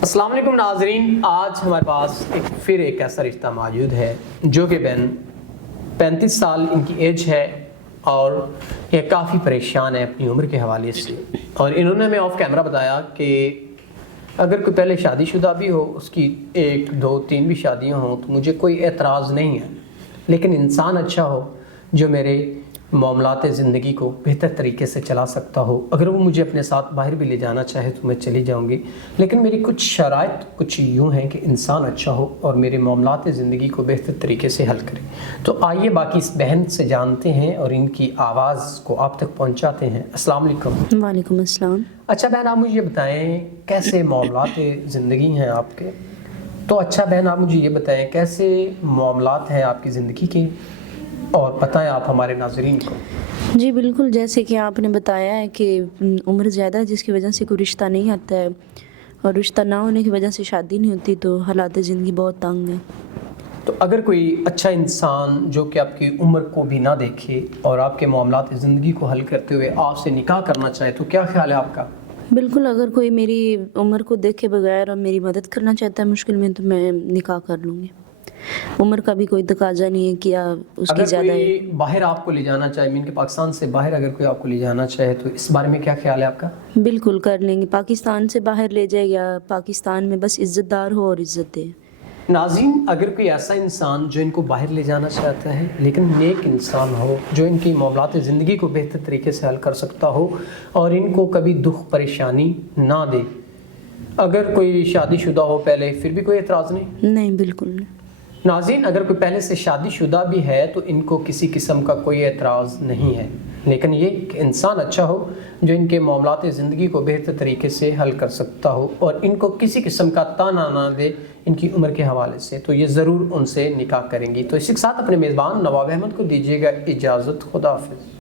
السلام علیکم ناظرین، آج ہمارے پاس پھر ایک ایسا رشتہ موجود ہے جو کہ بہن 35 سال ان کی ایج ہے اور یہ کافی پریشان ہے اپنی عمر کے حوالے سے، اور انہوں نے ہمیں آف کیمرہ بتایا کہ اگر کوئی پہلے شادی شدہ بھی ہو، اس کی 1 2 3 بھی شادیاں ہوں تو مجھے کوئی اعتراض نہیں ہے، لیکن انسان اچھا ہو جو میرے معاملات زندگی کو بہتر طریقے سے چلا سکتا ہو۔ اگر وہ مجھے اپنے ساتھ باہر بھی لے جانا چاہے تو میں چلی جاؤں گی، لیکن میری کچھ شرائط کچھ یوں ہیں کہ انسان اچھا ہو اور میرے معاملات زندگی کو بہتر طریقے سے حل کرے۔ تو آئیے باقی اس بہن سے جانتے ہیں اور ان کی آواز کو آپ تک پہنچاتے ہیں۔ السلام علیکم۔ وعلیکم السلام۔ اچھا بہن، آپ مجھے یہ بتائیں کیسے معاملات زندگی ہیں آپ کے؟ تو اچھا بہن، آپ مجھے یہ بتائیں کیسے معاملات ہیں آپ کی زندگی کے، اور بتائیں آپ ہمارے ناظرین کو۔ جی بالکل، جیسے کہ آپ نے بتایا ہے کہ عمر زیادہ ہے جس کی وجہ سے کوئی رشتہ نہیں آتا ہے، اور رشتہ نہ ہونے کی وجہ سے شادی نہیں ہوتی، تو حالات زندگی بہت تنگ ہیں۔ تو اگر کوئی اچھا انسان جو کہ آپ کی عمر کو بھی نہ دیکھے اور آپ کے معاملات زندگی کو حل کرتے ہوئے آپ سے نکاح کرنا چاہے تو کیا خیال ہے آپ کا؟ بالکل، اگر کوئی میری عمر کو دیکھے بغیر اور میری مدد کرنا چاہتا ہے مشکل میں، تو میں نکاح کر لوں گی۔ عمر کا بھی کوئی تقاضا نہیں ہے کہ اس کی اگر زیادہ ہے۔ کوئی باہر آپ کو لے جانا چاہے، مین کے پاکستان سے باہر اگر کوئی آپ کو لے جانا چاہے تو اس بارے میں کیا خیال ہے آپ کا؟ بالکل کر لیں گے، پاکستان سے باہر لے جائے یا پاکستان میں بس عزت دار ہو اور عزت دے۔ ناظرین، اگر کوئی ایسا انسان جو ان کو باہر لے جانا چاہتا ہے لیکن نیک انسان ہو، جو ان کی معاملات زندگی کو بہتر طریقے سے حل کر سکتا ہو اور ان کو کبھی دکھ پریشانی نہ دے، اگر کوئی شادی شدہ ہو پہلے پھر بھی کوئی اعتراض نہیں؟ نہیں، بالکل نہیں۔ ناظرین، اگر کوئی پہلے سے شادی شدہ بھی ہے تو ان کو کسی قسم کا کوئی اعتراض نہیں ہے، لیکن یہ کہ انسان اچھا ہو جو ان کے معاملات زندگی کو بہتر طریقے سے حل کر سکتا ہو اور ان کو کسی قسم کا تانا نہ دے ان کی عمر کے حوالے سے، تو یہ ضرور ان سے نکاح کریں گی۔ تو اسی کے ساتھ اپنے میزبان نواب احمد کو دیجیے گا اجازت۔ خدا حافظ۔